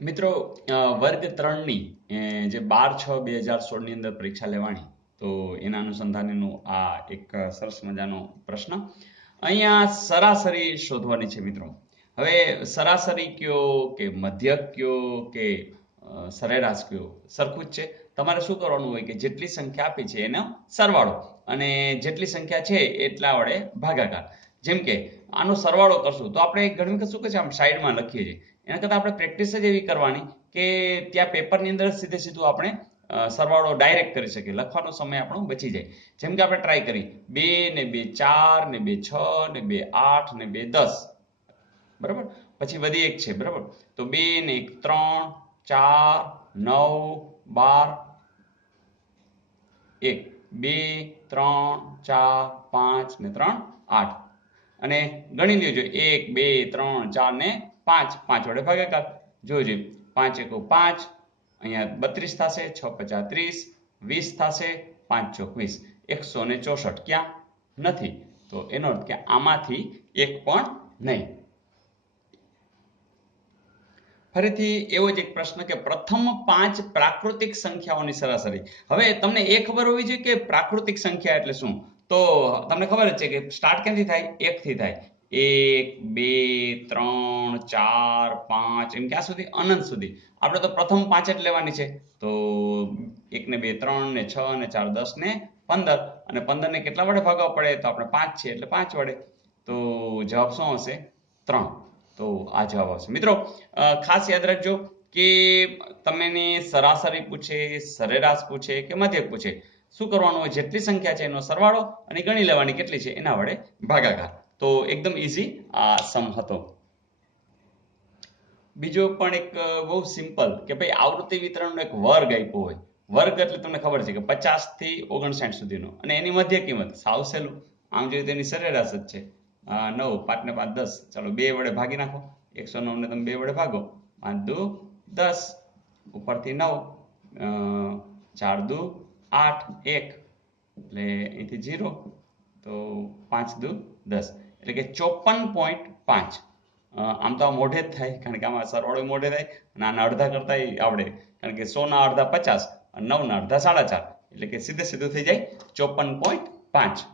મિત્રો, વર્ગ 3ની જે 12/6/2016 ની અંદર પરીક્ષા લેવાની, તો એના અનુસંધાનેનું આ એક સરસ મજાનો પ્રશ્ન. અહીંયા સરાસરી શોધવાની છે મિત્રો. હવે સરાસરી કયો કે મધ્યક કયો કે સરેરાશ કયો, સરખું જ છે. તમારે શું કરવાનું હોય કે જેટલી સંખ્યા આપી છે એનો સરવાળો અને જેટલી સંખ્યા છે એટલા વડે ભાગાકાર. જેમ કે આનો સરવાળો કરશું તો આપણે ઘણી વખત શું કે છે આમ સાઈડમાં લખીએ છીએ. એના કરતાં આપણે પ્રેક્ટિસ જ એવી કરવાની કે ત્યાં પેપરની અંદર સીધે સીધું આપણે સરવાળો ડાયરેક્ટ કરી શકીએ, લખવાનો સમય આપણો બચી જાય. જેમ કે આપણે ટ્રાય કરી 2 ને 2 4 ને 2 6 ને 2 8 ને 2 10, બરાબર. પછી વધી એક છે, બરાબર. તો 2 ને 1 3 4 9 12, 1 2 3 4 5 ને 3 8, અને ગણી લેજો 1 2 3 4 ને 5, 5 વડે ભાગાકાર. જોજો 5 એકુ 5, અહીંયા 32 થશે, 6 પચા 30, 20 થશે, 5 ચોક 20, 164 ક્યાં નથી. તો એનો અર્થ કે આમાંથી એક પણ નહીં. ફરીથી એવો જ એક પ્રશ્ન કે પ્રથમ 5 પ્રાકૃતિક સંખ્યાઓની સરાસરી. હવે તમને એ ખબર હોવી જોઈએ કે પ્રાકૃતિક સંખ્યા એટલે શું. તો તમને ખબર જ છે કે સ્ટાર્ટ ક્યાંથી થાય, 1 થી થાય. 1 2 3 4 5 એમ ક્યાં સુધી, અનંત સુધી. આપણે તો પ્રથમ 5 જ લેવાની છે. તો 1 ને 2 3 ને 6 ને 4 10 ને 15, અને 15 ને કેટલા વડે ભાગવા પડે, તો આપણે 5 છે એટલે 5 વડે. તો જવાબ શું હશે, 3. તો આ જવાબ આવશે. મિત્રો, ખાસ યાદ રાખજો કે તમને સરાસરી પૂછે, સરેરાશ પૂછે કે મધ્યક પૂછે, શું કરવાનું હોય, જેટલી સંખ્યા છે એનો સરવાળો અને ગણી લેવાની કેટલી છે એના વડે ભાગાકાર. તો એકદમ ઈઝી આ સમ હતો. બીજો પણ એક બહુ સિમ્પલ કે ભાઈ આવૃત્તિ વિતરણનો એક વર્ગ આપ્યો હોય. વર્ગ એટલે તમને ખબર છે કે 50 થી 59 સુધીનો, અને એની મધ્ય કિંમત સાવ સહેલું, આમ જોઈએ તો એની સરેરાશ જ છે. 9 5 ને 5 10, ચાલો 2 વડે ભાગી નાખો. 109 ને તમે 2 વડે ભાગો, 5 દુ 10, ઉપરથી 9, 4 દુ 8, 1 એટલે અહીંથી 0, તો 5 દુ 10 એટલે કે 54.5. આમ તો આ મોઢે જ થાય, કારણ કે આમાં સરવાળો મોઢે થાય, અને આના અડધા કરતા આવડે, કારણ કે 100 ના અડધા 50 અને 9 ના અડધા 4.5, એટલે કે સીધે સીધું થઈ જાય 54.5.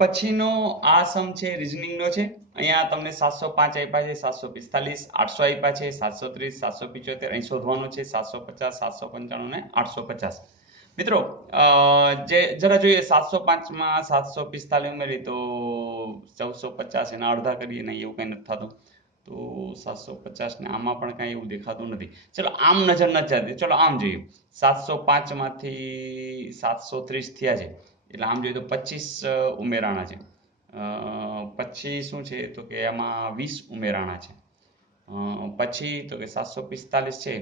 પછીનો આ સમ છે રીઝનિંગનો છે. અહીંયા તમને 705 આપ્યા છે, 745, 800 આપ્યા છે, 730, 775 અહીં શોધવાનું છે, 750, 795 ને 850. મિત્રો, જે જરા જોઈએ 705 માં 745 ઉમેરી તો 1450, એના અડધા કરીએ ને એવું કઈ નથી થતું. તો 750 ને આમાં પણ કઈ એવું દેખાતું નથી. ચલો આમ નજર ન જતી, ચલો આમ જોઈએ. 705 માંથી 730 થયા છે, એટલે આમ જોઈએ તો 25 ઉમેરાણા છે. પછી શું છે તો કે એમાં 20 ઉમેરાણા છે. પછી તો કે 745 છે,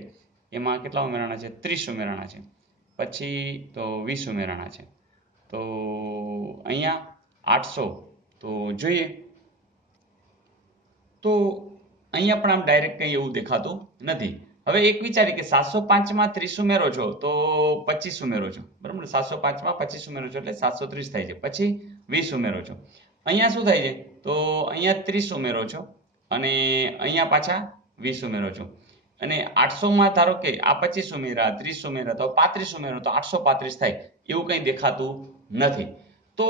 એમાં કેટલા ઉમેરાણા છે, 30 ઉમેરાણા છે. પછી તો 20 ઉમેરાણા છે. તો અહીંયા 800, તો જોઈએ તો અહીંયા પણ આમ ડાયરેક્ટ કંઈ એવું દેખાતું નથી. હવે એક વિચારી કે 705 માં 30 ઉમેરો છો તો 25 ઉમેરો છો, બરાબર. 705 માં 25 ઉમેરો છો એટલે 730 થાય છે. પછી 20 ઉમેરો છો, અહીંયા શું થાય છે, તો અહીંયા 30 ઉમેરો છો અને અહીંયા પાછા 20 ઉમેરો છો. અને 800 માં ધારો કે આ 25 ઉમેરા, 30 ઉમેરા, તો 35 ઉમેરો તો 835 થાય, એવું કંઈ દેખાતું નથી. તો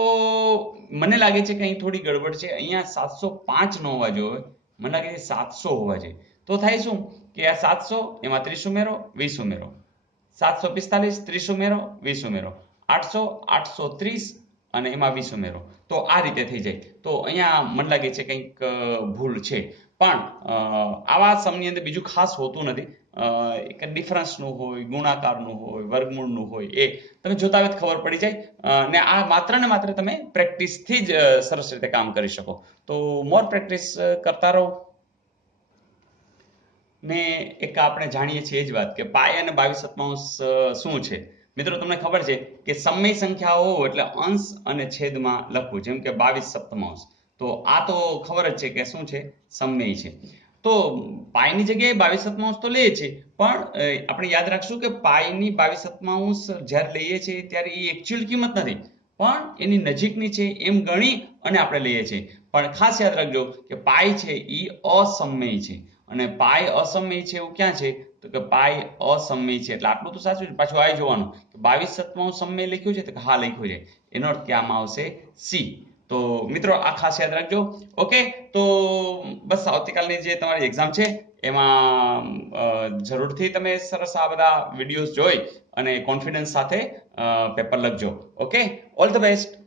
મને લાગે છે કે અહીં થોડી ગડબડ છે. અહીંયા 705 ન હોવા જોઈએ, મને લાગે છે 700 હોવા જોઈએ. તો થાય શું કે આ 700, એમાં 30 ઉમેરો, 20 ઉમેરો, 745 30 ઉમેરો, 20 ઉમેરો, 800 830 અને એમાં 20 ઉમેરો, તો આ રીતે થઈ જાય. તો અહીંયા મને લાગે છે કંઈક ભૂલ છે. પણ આવા સમની અંદર બીજું ખાસ હોતું નથી. એક ડિફરન્સનું હોય, ગુણાકારનું હોય, વર્ગમૂળનું હોય, એ તમે જોતા હોય ખબર પડી જાય. ને આ માત્ર ને માત્ર તમે પ્રેક્ટિસથી જ સરસ રીતે કામ કરી શકો. તો મોર પ્રેક્ટિસ કરતા રહો. ને એક આપણે જાણીએ છીએ એ જ વાત કે પાય અને 22/7 શું છે. મિત્રો, તમને ખબર છે કે સમય સંખ્યાઓ એટલે અંશ અને છેદમાં લખવું, જેમ કે 22/7. તો આ તો ખબર જ છે કે શું છે, સમય છે. તો પાયની જગ્યાએ 22/7 તો લઈએ છીએ, પણ આપણે યાદ રાખશું કે પાયની 22/7 જ્યારે લઈએ છીએ ત્યારે એ એકચ્યુઅલ કિંમત નથી, પણ એની નજીકની છે એમ ગણી અને આપણે લઈએ છીએ. પણ ખાસ યાદ રાખજો કે પાય છે એ અસમય છે, અને પાય અસમય છે એવું ક્યાં છે તો કે પાય અસમય છે એટલે આટલું તો સાચું છે પાછું આ જોવાનું 22/7 સમય લખ્યું છે તો કે હા લખ્યું છે એનો અર્થ કે આમાં આવશે સી તો મિત્રો આ ખાસ યાદ રાખજો ઓકે તો બસ આવતીકાલની જે તમારી એક્ઝામ છે એમાં જરૂરથી તમે સરસ આ બધા વિડીયોઝ જોઈ અને કોન્ફિડન્સ સાથે પેપર લખજો ઓકે ઓલ ધ બેસ્ટ